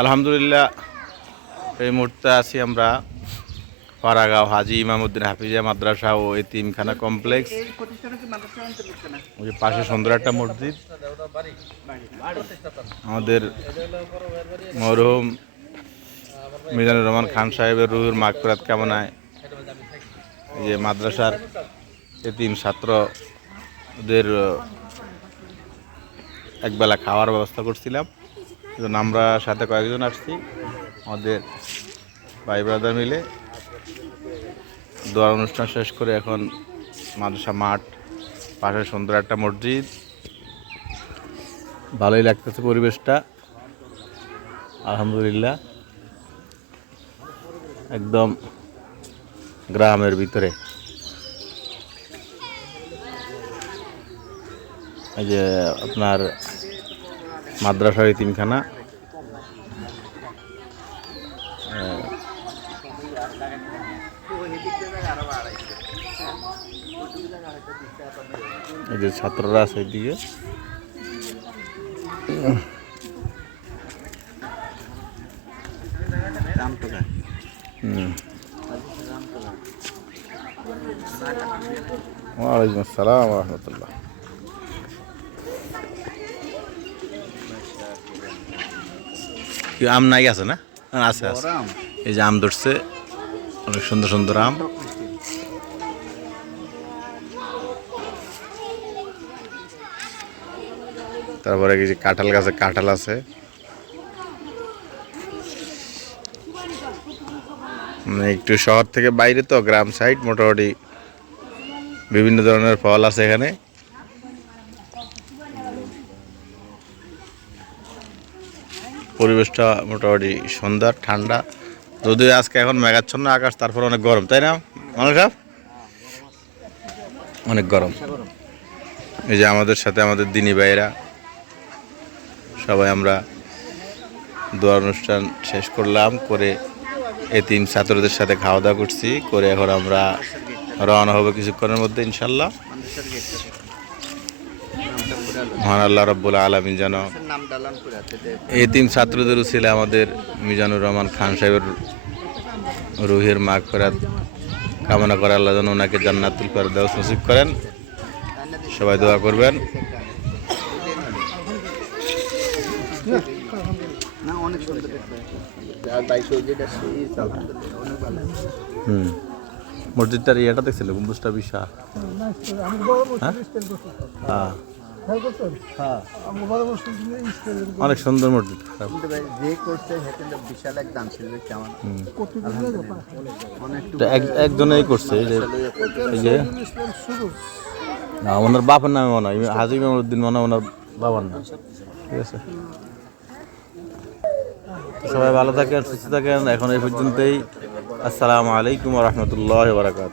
আলহামদুলিল্লাহ, এই মুহূর্তে আছি আমরা পাড়াগাঁও হাজি ইমামুদ্দিন হাফিজিয়া মাদ্রাসা ও এতিমখানা কমপ্লেক্স। ওই পাশে সুন্দর একটা মসজিদ। আমাদের মরহুম মিজানুর রহমান খান সাহেবের রুহুর মাগফিরাত কামনায় যে মাদ্রাসার এতিম ছাত্রদের একবেলা খাওয়ার ব্যবস্থা করছিলাম। আমরা সাথে কয়েকজন আসছি, আমাদের ভাই ব্রাদার মিলে। দোয়ার অনুষ্ঠান শেষ করে এখন মাদ্রাসা মাঠ পাশে সুন্দর একটা মসজিদ। ভালোই লাগতেছে পরিবেশটা। আলহামদুলিল্লাহ। একদম গ্রামের ভিতরে। এই যে আপনার মাদ্রাসার এই তিনখানা। এই যে ছাত্ররা আছে এদিকে। ওয়ালাইকুম আসসালাম রহমতুল্লাহ। কি আম নাই আছে না? আছে আছে। এই যে আম ধরছে অনেক সুন্দর সুন্দর আম। তারপরে যে কাঁঠাল গাছে কাঁঠাল আছে। মানে একটু শহর থেকে বাইরে তো গ্রাম সাইড মোটামুটি বিভিন্ন ধরনের ফল আছে এখানে। পরিবেশটা মোটামুটি সুন্দর ঠান্ডা। যদিও আজকে এখন মেঘাচ্ছন্ন, আকাশ তারপর অনেক গরম, তাই না? মানুষ অনেক গরম। এই যে আমাদের সাথে আমাদের দিনী ভাইয়েরা, সবাই আমরা দোয়ার অনুষ্ঠান শেষ করলাম, করে এই তিন ছাত্রদের সাথে খাওয়া দাওয়া করছি, করে এখন আমরা রওনা হব কিছুক্ষণের মধ্যে, ইনশাল্লাহ। মহান আল্লাহ রব্বুল আলমিন যেন তিন ছাত্রদের ছিল আমাদের মিজানুর রহমান খান সাহেবের রুহের মাগ ফেরাত কামনা করে আল্লাহ যেন ওনাকে জান্নাতুল করে দেওয়া নসিব করেন। সবাই দোয়া করবেন। হুম। মসজিদটার ইয়েটা দেখছিল? গম্বুজটা বিশাল। হ্যাঁ? হ্যাঁ। অনেক সুন্দর মসজিদ একজনেই করছে যে না ওনার বাপের নামে মনে হয় হাজি ইমামুদ্দিন মনে হয় ওনার বাবার নাম। ঠিক আছে? সবাই ভালো থাকেন সুস্থ থাকেন। এখন এই পর্যন্তই। আসসালামু আলাইকুম রহমতুল্লাহ বারাকাত